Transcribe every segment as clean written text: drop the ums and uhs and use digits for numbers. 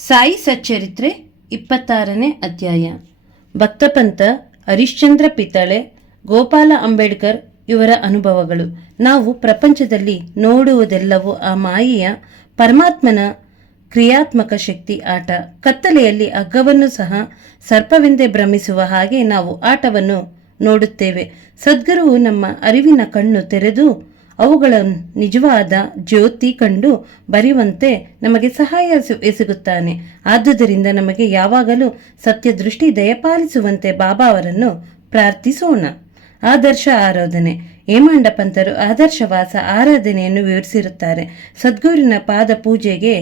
ಸಾಯಿ ಸಚ್ಚರಿತ್ರೆ 26ನೇ ಅಧ್ಯಾಯ. ಭಕ್ತಪಂತ, ಹರಿಶ್ಚಂದ್ರ ಪಿತಳೆ, ಗೋಪಾಲ ಅಂಬೇಡ್ಕರ್ ಇವರ ಅನುಭವಗಳು. ನಾವು ಪ್ರಪಂಚದಲ್ಲಿ ನೋಡುವುದೆಲ್ಲವೂ ಆ ಮಾಯೆಯ ಪರಮಾತ್ಮನ ಕ್ರಿಯಾತ್ಮಕ ಶಕ್ತಿ ಆಟ. ಕತ್ತಲೆಯಲ್ಲಿ ಹಗ್ಗವನ್ನು ಸಹ ಸರ್ಪವೆಂದೇ ಭ್ರಮಿಸುವ ಹಾಗೆ ನಾವು ಆಟವನ್ನು ನೋಡುತ್ತೇವೆ. ಸದ್ಗುರುವು ನಮ್ಮ ಅರಿವಿನ ಕಣ್ಣು ತೆರೆದು ಅವುಗಳ ನಿಜವಾದ ಜ್ಯೋತಿ ಕಂಡು ಬರೆಯುವಂತೆ ನಮಗೆ ಸಹಾಯ ಎಸಗುತ್ತಾನೆ. ಆದುದರಿಂದ ನಮಗೆ ಯಾವಾಗಲೂ ಸತ್ಯದೃಷ್ಟಿ ದಯಪಾಲಿಸುವಂತೆ ಬಾಬಾ ಅವರನ್ನು ಪ್ರಾರ್ಥಿಸೋಣ. ಆದರ್ಶ ಆರಾಧನೆ. ಹೇಮಾಂಡ ಪಂತರು ಆದರ್ಶವಾಸ ಆರಾಧನೆಯನ್ನು ವಿವರಿಸಿರುತ್ತಾರೆ. ಸದ್ಗುರುವಿನ ಪಾದ ಪೂಜೆಗೆ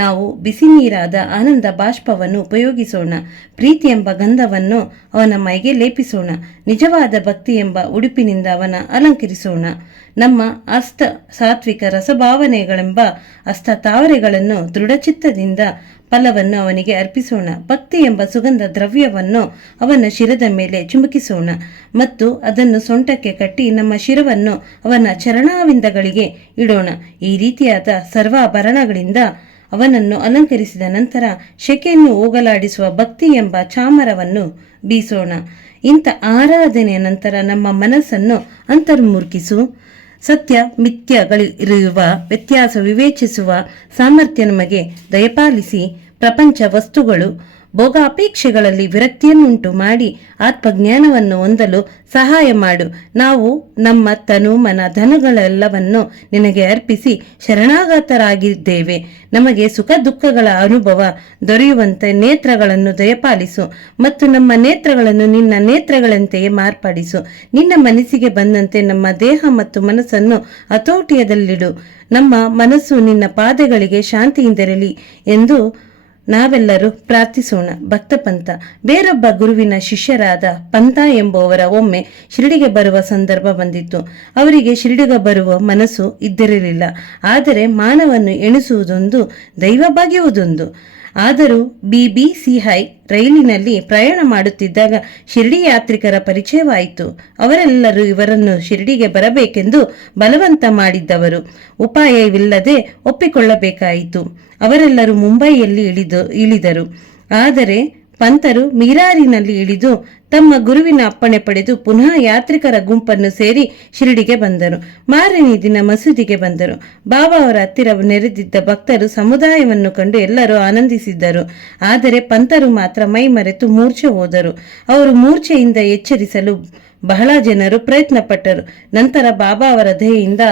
ನಾವು ಬಿಸಿ ನೀರಾದ ಆನಂದ ಬಾಷ್ಪವನ್ನು ಉಪಯೋಗಿಸೋಣ. ಪ್ರೀತಿ ಎಂಬ ಗಂಧವನ್ನು ಅವನ ಮೈಗೆ ಲೇಪಿಸೋಣ. ನಿಜವಾದ ಭಕ್ತಿ ಎಂಬ ಉಡುಪಿನಿಂದ ಅವನ ಅಲಂಕರಿಸೋಣ. ನಮ್ಮ ಅಸ್ತ ಸಾತ್ವಿಕ ರಸಭಾವನೆಗಳೆಂಬ ಅಸ್ತ ತಾವರೆಗಳನ್ನು ದೃಢಚಿತ್ತದಿಂದ ಫಲವನ್ನು ಅವನಿಗೆ ಅರ್ಪಿಸೋಣ. ಭಕ್ತಿ ಎಂಬ ಸುಗಂಧ ದ್ರವ್ಯವನ್ನು ಅವನ ಶಿರದ ಮೇಲೆ ಚುಮುಕಿಸೋಣ ಮತ್ತು ಅದನ್ನು ಸೊಂಟಕ್ಕೆ ಕಟ್ಟಿ ನಮ್ಮ ಶಿರವನ್ನು ಅವನ ಚರಣಾವಿಂದಗಳಿಗೆ ಇಡೋಣ. ಈ ರೀತಿಯಾದ ಸರ್ವಾಭರಣಗಳಿಂದ ಅವನನ್ನು ಅಲಂಕರಿಸಿದ ನಂತರ ಶೆಕೆಯನ್ನು ಹೋಗಲಾಡಿಸುವ ಭಕ್ತಿ ಎಂಬ ಚಾಮರವನ್ನು ಬೀಸೋಣ. ಇಂಥ ಆರಾಧನೆಯ ನಂತರ ನಮ್ಮ ಮನಸ್ಸನ್ನು ಅಂತರ್ಮುಖಿಸು. ಸತ್ಯ ಮಿಥ್ಯಗಳಿರುವ ವ್ಯತ್ಯಾಸ ವಿವೇಚಿಸುವ ಸಾಮರ್ಥ್ಯ ನಮಗೆ ದಯಪಾಲಿಸಿ. ಪ್ರಪಂಚ ವಸ್ತುಗಳು ಭೋಗಾಪೇಕ್ಷೆಗಳಲ್ಲಿ ವಿರಕ್ತಿಯನ್ನುಂಟು ಮಾಡಿ ಆತ್ಮಜ್ಞಾನವನ್ನು ಹೊಂದಲು ಸಹಾಯ ಮಾಡು. ನಾವು ನಮ್ಮ ತನು ಮನ ಧನಗಳೆಲ್ಲವನ್ನು ನಿನಗೆ ಅರ್ಪಿಸಿ ಶರಣಾಗತರಾಗಿದ್ದೇವೆ. ನಮಗೆ ಸುಖ ದುಃಖಗಳ ಅನುಭವ ದೊರೆಯುವಂತೆ ನೇತ್ರಗಳನ್ನು ದಯಪಾಲಿಸು ಮತ್ತು ನಮ್ಮ ನೇತ್ರಗಳನ್ನು ನಿನ್ನ ನೇತ್ರಗಳಂತೆಯೇ ಮಾರ್ಪಡಿಸು. ನಿನ್ನ ಮನಸ್ಸಿಗೆ ಬಂದಂತೆ ನಮ್ಮ ದೇಹ ಮತ್ತು ಮನಸ್ಸನ್ನು ಹತೋಟಿಯದಲ್ಲಿಡು. ನಮ್ಮ ಮನಸ್ಸು ನಿನ್ನ ಪಾದಗಳಿಗೆ ಶಾಂತಿಯಿಂದಿರಲಿ ಎಂದು ನಾವೆಲ್ಲರೂ ಪ್ರಾರ್ಥಿಸೋಣ. ಭಕ್ತಪಂತ. ಬೇರೊಬ್ಬ ಗುರುವಿನ ಶಿಷ್ಯರಾದ ಪಂತ ಎಂಬುವವರ ಒಮ್ಮೆ ಶಿರಡಿಗೆ ಬರುವ ಸಂದರ್ಭ ಬಂದಿತ್ತು. ಅವರಿಗೆ ಶಿರಡಿಗೆ ಬರುವ ಮನಸ್ಸು ಇದ್ದಿರಲಿಲ್ಲ. ಆದರೆ ಮಾನವನ್ನು ಎಣಿಸುವುದೊಂದು, ದೈವ ಬಗೆಯುವುದೊಂದು. ಆದರೂ BBCI ರೈಲಿನಲ್ಲಿ ಪ್ರಯಾಣ ಮಾಡುತ್ತಿದ್ದಾಗ ಶಿರಡಿ ಯಾತ್ರಿಕರ ಪರಿಚಯವಾಯಿತು. ಅವರೆಲ್ಲರೂ ಇವರನ್ನು ಶಿರಡಿಗೆ ಬರಬೇಕೆಂದು ಬಲವಂತ ಮಾಡಿದ್ದವರು. ಉಪಾಯವಿಲ್ಲದೆ ಒಪ್ಪಿಕೊಳ್ಳಬೇಕಾಯಿತು. ಅವರೆಲ್ಲರೂ ಮುಂಬೈಯಲ್ಲಿ ಇಳಿದರು. ಆದರೆ ಪಂತರು ಮೀರಾರಿನಲ್ಲಿ ಇಳಿದು ತಮ್ಮ ಗುರುವಿನ ಅಪ್ಪಣೆ ಪಡೆದು ಪುನಃ ಯಾತ್ರಿಕರ ಗುಂಪನ್ನು ಸೇರಿ ಶಿರಡಿಗೆ ಬಂದರು. ಮಾರನೇ ದಿನ ಮಸೂದಿಗೆ ಬಂದರು. ಬಾಬಾ ಅವರ ಹತ್ತಿರ ನೆರೆದಿದ್ದ ಭಕ್ತರು ಸಮುದಾಯವನ್ನು ಕಂಡು ಎಲ್ಲರೂ ಆನಂದಿಸಿದ್ದರು. ಆದರೆ ಪಂತರು ಮಾತ್ರ ಮೈ ಮರೆತು ಮೂರ್ಛೆ ಹೋದರು. ಅವರು ಮೂರ್ಛೆಯಿಂದ ಎಚ್ಚರಿಸಲು ಬಹಳ ಜನರು ಪ್ರಯತ್ನ ಪಟ್ಟರು. ನಂತರ ಬಾಬಾ ಅವರ ದಯೆಯಿಂದ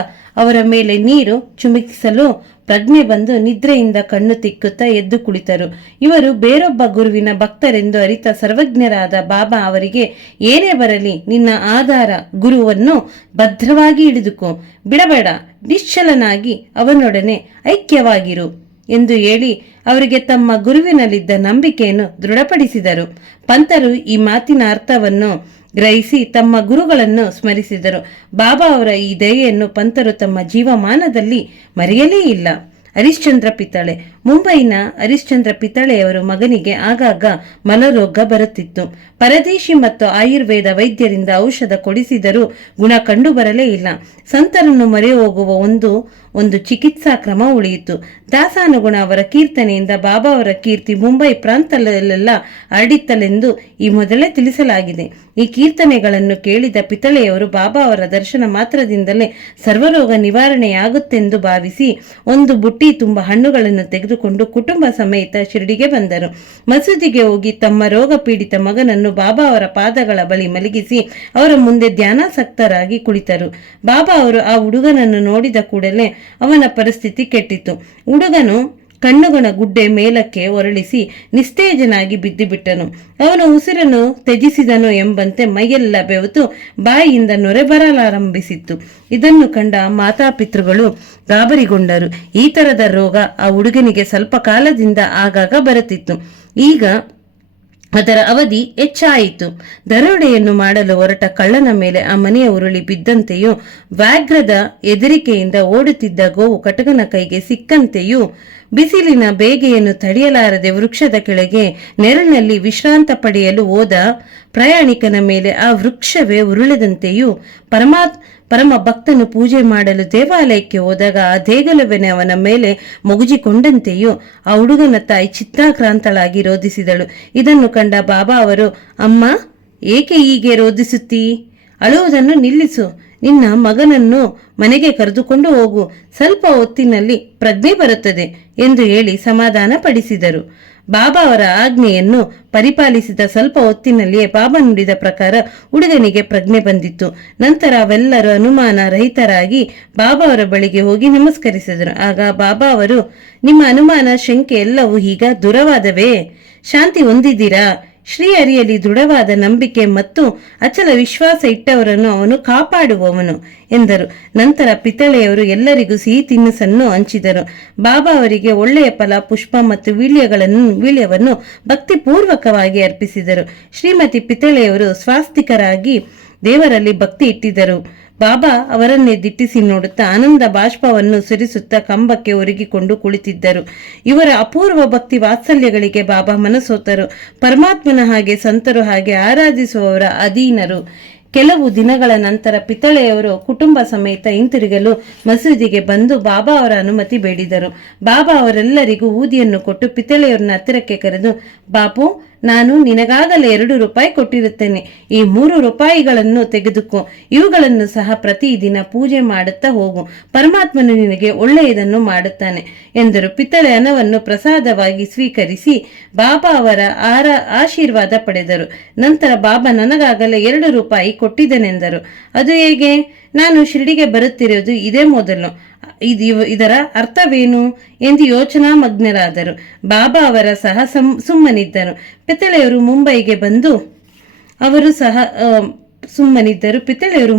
ಅವರ ಮೇಲೆ ನೀರು ಚುಮುಕಿಸಲು ಪ್ರಜ್ಞೆ ಬಂದು ನಿದ್ರೆಯಿಂದ ಕಣ್ಣು ತಿಕ್ಕುತ್ತಾ ಎದ್ದು ಕುಳಿತರು. ಇವರು ಬೇರೊಬ್ಬ ಗುರುವಿನ ಭಕ್ತರೆಂದು ಅರಿತ ಸರ್ವಜ್ಞರಾದ ಬಾಬಾ ಅವರಿಗೆ, ಏನೇ ಬರಲಿ ನಿನ್ನ ಆಧಾರ ಗುರುವನ್ನು ಭದ್ರವಾಗಿ ಹಿಡಿದುಕೋ, ಬಿಡಬೇಡ, ನಿಶ್ಚಲನಾಗಿ ಅವನೊಡನೆ ಐಕ್ಯವಾಗಿರು ಎಂದು ಹೇಳಿ ಅವರಿಗೆ ತಮ್ಮ ಗುರುವಿನಲ್ಲಿದ್ದ ನಂಬಿಕೆಯನ್ನು ದೃಢಪಡಿಸಿದರು. ಪಂತರು ಈ ಮಾತಿನ ಅರ್ಥವನ್ನು ಗ್ರಹಿಸಿ ತಮ್ಮ ಗುರುಗಳನ್ನು ಸ್ಮರಿಸಿದರು. ಬಾಬಾ ಅವರ ಈ ದಯೆಯನ್ನು ಪಂತರು ತಮ್ಮ ಜೀವಮಾನದಲ್ಲಿ ಮರೆಯಲೇ ಇಲ್ಲ. ಹರಿಶ್ಚಂದ್ರ ಪಿತಳೆ. ಮುಂಬೈನ ಹರಿಶ್ಚಂದ್ರ ಪಿತಳೆಯವರು ಮಗನಿಗೆ ಆಗಾಗ ಮಲರೋಗ ಬರುತ್ತಿತ್ತು. ಪರದೇಶಿ ಮತ್ತು ಆಯುರ್ವೇದ ವೈದ್ಯರಿಂದ ಔಷಧ ಕೊಡಿಸಿದರೂ ಗುಣ ಕಂಡು ಬರಲೇ ಇಲ್ಲ. ಸಂತರನ್ನು ಮೊರೆ ಹೋಗುವ ಒಂದು ಚಿಕಿತ್ಸಾ ಕ್ರಮ ಉಳಿಯಿತು. ದಾಸಾನುಗುಣ ಅವರ ಕೀರ್ತನೆಯಿಂದ ಬಾಬಾ ಅವರ ಕೀರ್ತಿ ಮುಂಬೈ ಪ್ರಾಂತದಲ್ಲೆಲ್ಲ ಹರಡಿತ್ತಲೆಂದು ಈ ಮೊದಲೇ ತಿಳಿಸಲಾಗಿದೆ. ಈ ಕೀರ್ತನೆಗಳನ್ನು ಕೇಳಿದ ಪಿತಳೆಯವರು ಬಾಬಾ ಅವರ ದರ್ಶನ ಮಾತ್ರದಿಂದಲೇ ಸರ್ವರೋಗ ನಿವಾರಣೆಯಾಗುತ್ತೆಂದು ಭಾವಿಸಿ ಒಂದು ಬುಟ್ಟಿ ತುಂಬ ಹಣ್ಣುಗಳನ್ನು ತೆಗೆದುಕೊಂಡು ಕುಟುಂಬ ಸಮೇತ ಶಿರಡಿಗೆ ಬಂದರು. ಮಸೂದಿಗೆ ಹೋಗಿ ತಮ್ಮ ರೋಗ ಪೀಡಿತ ಮಗನನ್ನು ಬಾಬಾ ಅವರ ಪಾದಗಳ ಬಳಿ ಮಲಗಿಸಿ ಅವರ ಮುಂದೆ ಧ್ಯಾನಾಸಕ್ತರಾಗಿ ಕುಳಿತರು. ಬಾಬಾ ಅವರು ಆ ಹುಡುಗನನ್ನು ನೋಡಿದ ಕೂಡಲೇ ಅವನ ಪರಿಸ್ಥಿತಿ ಕೆಟ್ಟಿತು. ಹುಡುಗನು ಕಣ್ಣುಗಳ ಗುಡ್ಡೆ ಮೇಲಕ್ಕೆ ಹೊರಳಿಸಿ ನಿಸ್ತೇಜನಾಗಿ ಬಿದ್ದು ಬಿಟ್ಟನು. ಅವನು ಉಸಿರನ್ನು ತ್ಯಜಿಸಿದನು ಎಂಬಂತೆ ಮೈಯೆಲ್ಲ ಬೆವೆತು ಬಾಯಿಯಿಂದ ನೊರೆ ಬರಲಾರಂಭಿಸಿತ್ತು. ಇದನ್ನು ಕಂಡ ಮಾತಾಪಿತೃಗಳು ಗಾಬರಿಗೊಂಡರು. ಈ ತರದ ರೋಗ ಆ ಹುಡುಗನಿಗೆ ಸ್ವಲ್ಪ ಕಾಲದಿಂದ ಆಗಾಗ ಬರುತ್ತಿತ್ತು. ಈಗ ಅದರ ಅವಧಿ ಹೆಚ್ಚಾಯಿತು. ದರೋಡೆಯನ್ನು ಮಾಡಲು ಹೊರಟ ಕಳ್ಳನ ಮೇಲೆ ಆ ಮನೆಯ ಉರುಳಿ ಬಿದ್ದಂತೆಯೂ, ವ್ಯಾಘ್ರದ ಹೆದರಿಕೆಯಿಂದ ಓಡುತ್ತಿದ್ದ ಗೋವು ಕಟಕನ ಕೈಗೆ ಸಿಕ್ಕಂತೆಯೂ, ಬಿಸಿಲಿನ ಬೇಗೆಯನ್ನು ತಡೆಯಲಾರದೆ ವೃಕ್ಷದ ಕೆಳಗೆ ನೆರಳಿನಲ್ಲಿ ವಿಶ್ರಾಂತ ಪಡೆಯಲು ಹೋದ ಪ್ರಯಾಣಿಕನ ಮೇಲೆ ಆ ವೃಕ್ಷವೇ ಉರುಳಿದಂತೆಯೂ, ಪರಮ ಭಕ್ತನು ಪೂಜೆ ಮಾಡಲು ದೇವಾಲಯಕ್ಕೆ ಹೋದಾಗ ಆ ದೇಗುಲವೆನೆ ಅವನ ಮೇಲೆ ಮುಗುಜಿಕೊಂಡಂತೆಯೂ ಆ ಹುಡುಗನ ತಾಯಿ ಚಿತ್ತಾಕ್ರಾಂತಳಾಗಿ ರೋಧಿಸಿದಳು. ಇದನ್ನು ಕಂಡ ಬಾಬಾ ಅವರು, ಅಮ್ಮ, ಏಕೆ ಹೀಗೆ ರೋಧಿಸುತ್ತೀ? ಅಳುವುದನ್ನು ನಿಲ್ಲಿಸು. ನಿನ್ನ ಮಗನನ್ನು ಮನೆಗೆ ಕರೆದುಕೊಂಡು ಹೋಗು. ಸ್ವಲ್ಪ ಹೊತ್ತಿನಲ್ಲಿ ಪ್ರಜ್ಞೆ ಬರುತ್ತದೆ ಎಂದು ಹೇಳಿ ಸಮಾಧಾನ ಪಡಿಸಿದರು. ಬಾಬಾ ಅವರ ಆಜ್ಞೆಯನ್ನು ಪರಿಪಾಲಿಸಿದ ಸ್ವಲ್ಪ ಹೊತ್ತಿನಲ್ಲಿಯೇ ಬಾಬಾ ನುಡಿದ ಪ್ರಕಾರ ಹುಡುಗನಿಗೆ ಪ್ರಜ್ಞೆ ಬಂದಿತ್ತು. ನಂತರ ಅವೆಲ್ಲರೂ ಅನುಮಾನ ರಹಿತರಾಗಿ ಬಾಬಾ ಅವರ ಬಳಿಗೆ ಹೋಗಿ ನಮಸ್ಕರಿಸಿದರು. ಆಗ ಬಾಬಾ ಅವರು, ನಿಮ್ಮ ಅನುಮಾನ ಶಂಕೆ ಎಲ್ಲವೂ ಈಗ ದೂರವಾದವೇ? ಶಾಂತಿ ಹೊಂದಿದ್ದೀರಾ? ಶ್ರೀಹರಿಯಲ್ಲಿ ದೃಢವಾದ ನಂಬಿಕೆ ಮತ್ತು ಅಚಲ ವಿಶ್ವಾಸ ಇಟ್ಟವರನ್ನು ಅವನು ಕಾಪಾಡುವವನು ಎಂದರು. ನಂತರ ಪಿತಳೆಯವರು ಎಲ್ಲರಿಗೂ ಸಿಹಿ ತಿನಿಸನ್ನು ಹಂಚಿದರು. ಬಾಬಾ ಅವರಿಗೆ ಒಳ್ಳೆಯ ಫಲ, ಪುಷ್ಪ ಮತ್ತು ವೀಳ್ಯವನ್ನು ಭಕ್ತಿಪೂರ್ವಕವಾಗಿ ಅರ್ಪಿಸಿದರು. ಶ್ರೀಮತಿ ಪಿತಳೆಯವರು ಸ್ವಾಸ್ತಿಕರಾಗಿ ದೇವರಲ್ಲಿ ಭಕ್ತಿ ಇಟ್ಟಿದ್ದರು. ಬಾಬಾ ಅವರನ್ನೇ ದಿಟ್ಟಿಸಿ ನೋಡುತ್ತಾ ಆನಂದ ಬಾಷ್ಪವನ್ನು ಸುರಿಸುತ್ತಾ ಕಂಬಕ್ಕೆ ಒರಗಿಕೊಂಡು ಕುಳಿತಿದ್ದರು. ಇವರ ಅಪೂರ್ವ ಭಕ್ತಿ ವಾತ್ಸಲ್ಯಗಳಿಗೆ ಬಾಬಾ ಮನಸೋತರು. ಪರಮಾತ್ಮನ ಹಾಗೆ ಸಂತರು ಹಾಗೆ ಆರಾಧಿಸುವವರ ಅಧೀನರು. ಕೆಲವು ದಿನಗಳ ನಂತರ ಪಿತಳೆಯವರು ಕುಟುಂಬ ಸಮೇತ ಹಿಂತಿರುಗಲು ಮಸೀದಿಗೆ ಬಂದು ಬಾಬಾ ಅವರ ಅನುಮತಿ ಬೇಡಿದರು. ಬಾಬಾ ಅವರೆಲ್ಲರಿಗೂ ಊದಿಯನ್ನು ಕೊಟ್ಟು ಪಿತಳೆಯವರನ್ನ ಹತ್ತಿರಕ್ಕೆ ಕರೆದು, ಬಾಪು, ನಾನು ನಿನಗಾಗಲೇ 2 ರೂಪಾಯಿ ಕೊಟ್ಟಿರುತ್ತೇನೆ. ಈ 3 ರೂಪಾಯಿಗಳನ್ನು ತೆಗೆದುಕೋ. ಇವುಗಳನ್ನು ಸಹ ಪ್ರತಿದಿನ ಪೂಜೆ ಮಾಡುತ್ತಾ ಹೋಗು. ಪರಮಾತ್ಮನು ನಿನಗೆ ಒಳ್ಳೆಯದನ್ನು ಮಾಡುತ್ತಾನೆ ಎಂದರು. ಪಿತ್ತಳೆ ಹಣವನ್ನು ಪ್ರಸಾದವಾಗಿ ಸ್ವೀಕರಿಸಿ ಬಾಬಾ ಅವರ ಆಶೀರ್ವಾದ ಪಡೆದರು. ನಂತರ ಬಾಬಾ ನನಗಾಗಲೇ 2 ರೂಪಾಯಿ ಕೊಟ್ಟಿದ್ದನೆಂದರು. ಅದು ಹೇಗೆ? ನಾನು ಶಿರಡಿಗೆ ಬರುತ್ತಿರುವುದು ಇದೇ ಮೊದಲು. ಇದರ ಅರ್ಥವೇನು ಎಂದು ಯೋಚನಾ ಮಗ್ನರಾದರು. ಬಾಬಾ ಅವರ ಸಹ ಸುಮ್ಮನಿದ್ದರು. ಪಿತಳೆಯವರು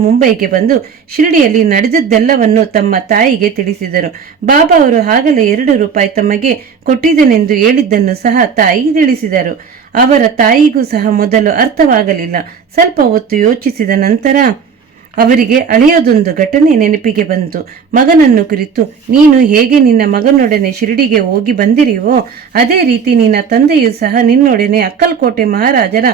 ಮುಂಬೈಗೆ ಬಂದು ಶಿರಡಿಯಲ್ಲಿ ನಡೆದದ್ದೆಲ್ಲವನ್ನು ತಮ್ಮ ತಾಯಿಗೆ ತಿಳಿಸಿದರು. ಬಾಬಾ ಅವರು ಆಗಲೇ 2 ರೂಪಾಯಿ ತಮಗೆ ಕೊಟ್ಟಿದ್ದನೆಂದು ಹೇಳಿದ್ದನ್ನು ಸಹ ತಾಯಿ ತಿಳಿಸಿದರು. ಅವರ ತಾಯಿಗೂ ಸಹ ಮೊದಲು ಅರ್ಥವಾಗಲಿಲ್ಲ. ಸ್ವಲ್ಪ ಹೊತ್ತು ಯೋಚಿಸಿದ ನಂತರ ಅವರಿಗೆ ಹಳೆಯದೊಂದು ಘಟನೆ ನೆನಪಿಗೆ ಬಂತು. ಮಗನನ್ನು ಕುರಿತು, ನೀನು ಹೇಗೆ ನಿನ್ನ ಮಗನೊಡನೆ ಶಿರಡಿಗೆ ಹೋಗಿ ಬಂದಿರಿವೋ ಅದೇ ರೀತಿ ನಿನ್ನ ತಂದೆಯೂ ಸಹ ನಿನ್ನೊಡನೆ ಅಕ್ಕಲ್ಕೋಟೆ ಮಹಾರಾಜರ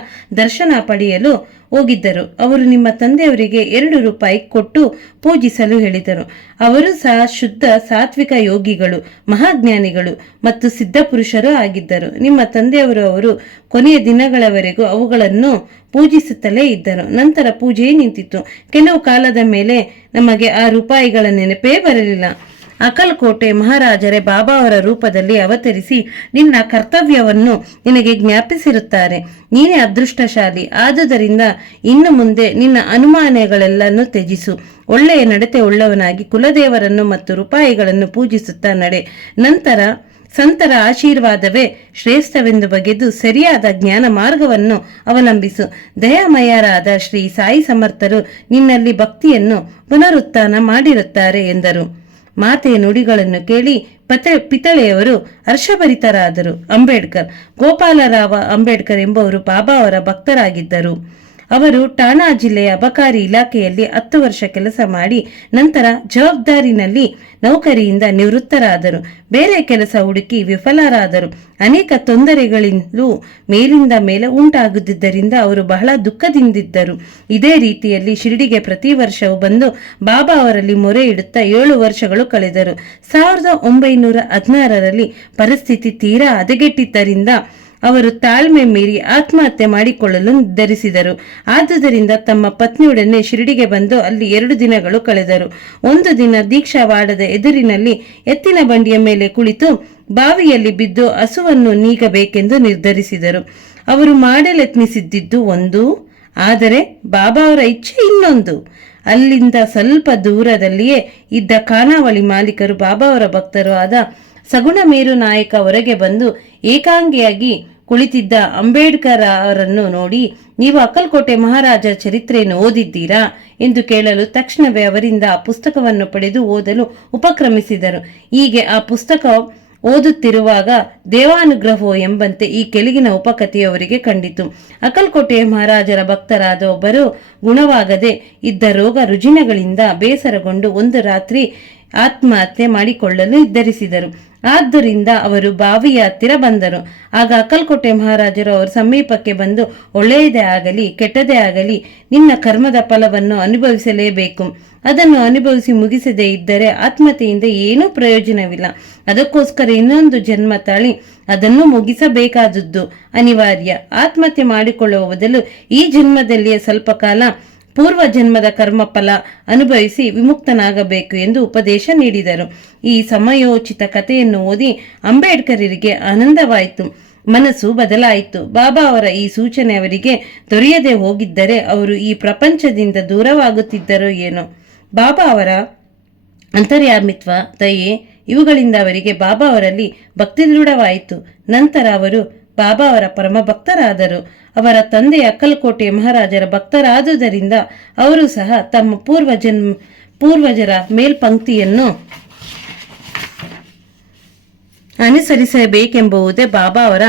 ದರ್ಶನ ಪಡೆಯಲು ಹೋಗಿದ್ದರು. ಅವರು ನಿಮ್ಮ ತಂದೆಯವರಿಗೆ 2 ರೂಪಾಯಿ ಕೊಟ್ಟು ಪೂಜಿಸಲು ಹೇಳಿದರು. ಅವರು ಸಹ ಶುದ್ಧ ಸಾತ್ವಿಕ ಯೋಗಿಗಳು, ಮಹಾಜ್ಞಾನಿಗಳು ಮತ್ತು ಸಿದ್ಧಪುರುಷರು ಆಗಿದ್ದರು. ನಿಮ್ಮ ತಂದೆಯವರು ಕೊನೆಯ ದಿನಗಳವರೆಗೂ ಅವುಗಳನ್ನು ಪೂಜಿಸುತ್ತಲೇ ಇದ್ದರು. ನಂತರ ಪೂಜೆಯೇ ನಿಂತಿತು. ಕೆಲವು ಕಾಲದ ಮೇಲೆ ನಮಗೆ ಆ ರೂಪಾಯಿಗಳ ನೆನಪೇ ಬರಲಿಲ್ಲ. ಅಕ್ಕಲ್ಕೋಟೆ ಮಹಾರಾಜರೇ ಬಾಬಾ ಅವರ ರೂಪದಲ್ಲಿ ಅವತರಿಸಿ ನಿನ್ನ ಕರ್ತವ್ಯವನ್ನು ನಿನಗೆ ಜ್ಞಾಪಿಸಿರುತ್ತಾರೆ. ನೀನೇ ಅದೃಷ್ಟಶಾಲಿ. ಆದುದರಿಂದ ಇನ್ನು ಮುಂದೆ ನಿನ್ನ ಅನುಮಾನಗಳೆಲ್ಲನ್ನು ತ್ಯಜಿಸು. ಒಳ್ಳೆಯ ನಡತೆ ಉಳ್ಳವನಾಗಿ ಕುಲದೇವರನ್ನು ಮತ್ತು ರೂಪಾಯಿಗಳನ್ನು ಪೂಜಿಸುತ್ತಾ ನಡೆ. ನಂತರ ಸಂತರ ಆಶೀರ್ವಾದವೇ ಶ್ರೇಷ್ಠವೆಂದು ಬಗೆದು ಸರಿಯಾದ ಜ್ಞಾನ ಮಾರ್ಗವನ್ನು ಅವಲಂಬಿಸು. ದಯಾಮಯರಾದ ಶ್ರೀ ಸಾಯಿ ಸಮರ್ಥರು ನಿನ್ನಲ್ಲಿ ಭಕ್ತಿಯನ್ನು ಪುನರುತ್ಥಾನ ಮಾಡಿರುತ್ತಾರೆ ಎಂದರು. ಮಾತೆಯ ನುಡಿಗಳನ್ನು ಕೇಳಿ ಪಿತಳೆಯವರು ಹರ್ಷಭರಿತರಾದರು. ಗೋಪಾಲರಾವ ಅಂಬೇಡ್ಕರ್ ಎಂಬುವರು ಬಾಬಾ ಅವರ ಭಕ್ತರಾಗಿದ್ದರು. ಅವರು ಠಾಣಾ ಜಿಲ್ಲೆಯ ಅಬಕಾರಿ ಇಲಾಖೆಯಲ್ಲಿ 10 ವರ್ಷ ಕೆಲಸ ಮಾಡಿ ನಂತರ ಜವಾಬ್ದಾರಿನಲ್ಲಿ ನೌಕರಿಯಿಂದ ನಿವೃತ್ತರಾದರು. ಬೇರೆ ಕೆಲಸ ಹುಡುಕಿ ವಿಫಲರಾದರು. ಅನೇಕ ತೊಂದರೆಗಳಿಂದಲೂ ಮೇಲಿಂದ ಮೇಲೆ ಉಂಟಾಗುತ್ತಿದ್ದರಿಂದ ಅವರು ಬಹಳ ದುಃಖದಿಂದಿದ್ದರು. ಇದೇ ರೀತಿಯಲ್ಲಿ ಶಿರಡಿಗೆ ಪ್ರತಿ ವರ್ಷವೂ ಬಂದು ಬಾಬಾ ಅವರಲ್ಲಿ ಮೊರೆ ಇಡುತ್ತಾ 7 ವರ್ಷಗಳು ಕಳೆದರು. 1916ರಲ್ಲಿ ಪರಿಸ್ಥಿತಿ ತೀರಾ ಹದಗೆಟ್ಟಿದ್ದರಿಂದ ಅವರು ತಾಳ್ಮೆ ಮೀರಿ ಆತ್ಮಹತ್ಯೆ ಮಾಡಿಕೊಳ್ಳಲು ನಿರ್ಧರಿಸಿದರು. ಆದುದರಿಂದ ತಮ್ಮ ಪತ್ನಿಯೊಡನೆ ಶಿರಡಿಗೆ ಬಂದು ಅಲ್ಲಿ 2 ದಿನಗಳು ಕಳೆದರು. ಒಂದು ದಿನ ದೀಕ್ಷಾವಾಡದ ಎದುರಿನಲ್ಲಿ ಎತ್ತಿನ ಬಂಡಿಯ ಮೇಲೆ ಕುಳಿತು ಬಾವಿಯಲ್ಲಿ ಬಿದ್ದು ಹಸುವನ್ನು ನೀಗಬೇಕೆಂದು ನಿರ್ಧರಿಸಿದರು. ಅವರು ಮಾಡಲೆತ್ನಿಸಿದ್ದು ಒಂದು, ಆದರೆ ಬಾಬಾ ಅವರ ಇಚ್ಛೆ ಇನ್ನೊಂದು. ಅಲ್ಲಿಂದ ಸ್ವಲ್ಪ ದೂರದಲ್ಲಿಯೇ ಇದ್ದ ಖಾನಾವಳಿ ಮಾಲೀಕರು ಬಾಬಾ ಅವರ ಭಕ್ತರು ಆದ ಸಗುಣಮೇರು ನಾಯಕ ಹೊರಗೆ ಬಂದು ಏಕಾಂಗಿಯಾಗಿ ಕುಳಿತಿದ್ದ ಅಂಬೇಡ್ಕರ್ ಅವರನ್ನು ನೋಡಿ, ನೀವು ಅಕ್ಕಲ್ಕೋಟೆ ಮಹಾರಾಜ ಚರಿತ್ರೆಯನ್ನು ಓದಿದ್ದೀರಾ ಎಂದು ಕೇಳಲು ತಕ್ಷಣವೇ ಅವರಿಂದ ಆ ಪುಸ್ತಕವನ್ನು ಪಡೆದು ಓದಲು ಉಪಕ್ರಮಿಸಿದರು. ಹೀಗೆ ಆ ಪುಸ್ತಕ ಓದುತ್ತಿರುವಾಗ ದೇವಾನುಗ್ರಹೋ ಎಂಬಂತೆ ಈ ಕೆಳಗಿನ ಉಪಕಥೆಯು ಅವರಿಗೆ ಕಂಡಿತು. ಅಕ್ಕಲ್ಕೋಟೆ ಮಹಾರಾಜರ ಭಕ್ತರಾದ ಒಬ್ಬರು ಗುಣವಾಗದೆ ಇದ್ದ ರೋಗ ರುಜಿನಗಳಿಂದ ಬೇಸರಗೊಂಡು ಒಂದು ರಾತ್ರಿ ಆತ್ಮಹತ್ಯೆ ಮಾಡಿಕೊಳ್ಳಲು ನಿರ್ಧರಿಸಿದರು. ಆದ್ದರಿಂದ ಅವರು ಬಾವಿಯ ಹತ್ತಿರ ಬಂದರು. ಆಗ ಅಕ್ಕಲಕೋಟೆ ಮಹಾರಾಜರು ಅವರ ಸಮೀಪಕ್ಕೆ ಬಂದು, ಒಳ್ಳೆಯದೇ ಆಗಲಿ ಕೆಟ್ಟದೇ ಆಗಲಿ ನಿನ್ನ ಕರ್ಮದ ಫಲವನ್ನು ಅನುಭವಿಸಲೇಬೇಕು. ಅದನ್ನು ಅನುಭವಿಸಿ ಮುಗಿಸದೇ ಇದ್ದರೆ ಆತ್ಮಹತ್ಯೆಯಿಂದ ಏನೂ ಪ್ರಯೋಜನವಿಲ್ಲ. ಅದಕ್ಕೋಸ್ಕರ ಇನ್ನೊಂದು ಜನ್ಮ ತಾಳಿ ಅದನ್ನು ಮುಗಿಸಬೇಕಾದದ್ದು ಅನಿವಾರ್ಯ. ಆತ್ಮಹತ್ಯೆ ಮಾಡಿಕೊಳ್ಳುವ ಬದಲು ಈ ಜನ್ಮದಲ್ಲಿಯೇ ಸ್ವಲ್ಪ ಕಾಲ ಪೂರ್ವ ಜನ್ಮದ ಕರ್ಮಫಲ ಅನುಭವಿಸಿ ವಿಮುಕ್ತನಾಗಬೇಕು ಎಂದು ಉಪದೇಶ ನೀಡಿದರು. ಈ ಸಮಯೋಚಿತ ಕಥೆಯನ್ನು ಓದಿ ಅಂಬೇಡ್ಕರರಿಗೆ ಆನಂದವಾಯಿತು, ಮನಸ್ಸು ಬದಲಾಯಿತು. ಬಾಬಾ ಅವರ ಈ ಸೂಚನೆ ಅವರಿಗೆ ದೊರೆಯದೆ ಹೋಗಿದ್ದರೆ ಅವರು ಈ ಪ್ರಪಂಚದಿಂದ ದೂರವಾಗುತ್ತಿದ್ದರೋ ಏನೋ. ಬಾಬಾ ಅವರ ಅಂತರ್ಯಾಮಿತ್ವ, ದಯೆ ಇವುಗಳಿಂದ ಅವರಿಗೆ ಬಾಬಾ ಅವರಲ್ಲಿ ಭಕ್ತಿ ದೃಢವಾಯಿತು. ನಂತರ ಅವರು ಬಾಬಾ ಅವರ ಪರಮ ಭಕ್ತರಾದರು. ಅವರ ತಂದೆ ಅಕ್ಕಲಕೋಟೆ ಮಹಾರಾಜರ ಭಕ್ತರಾದುದರಿಂದ ಅವರು ಸಹ ತಮ್ಮ ಪೂರ್ವಜರ ಮೇಲ್ಪಂಕ್ತಿಯನ್ನು ಅನುಸರಿಸಬೇಕೆಂಬುದೇ ಬಾಬಾ ಅವರ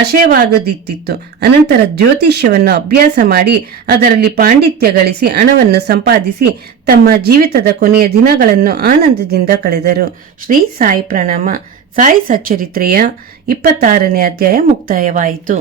ಆಶಯವಾಗುತ್ತಿತ್ತು. ಅನಂತರ ಜ್ಯೋತಿಷ್ಯವನ್ನು ಅಭ್ಯಾಸ ಮಾಡಿ ಅದರಲ್ಲಿ ಪಾಂಡಿತ್ಯ ಗಳಿಸಿ ಹಣವನ್ನು ಸಂಪಾದಿಸಿ ತಮ್ಮ ಜೀವಿತದ ಕೊನೆಯ ದಿನಗಳನ್ನು ಆನಂದದಿಂದ ಕಳೆದರು. ಶ್ರೀ ಸಾಯಿ ಪ್ರಣಾಮ. ಸಾಯಿ ಸಚ್ಚರಿತ್ರೆಯ 26ನೇ ಅಧ್ಯಾಯ ಮುಕ್ತಾಯವಾಯಿತು.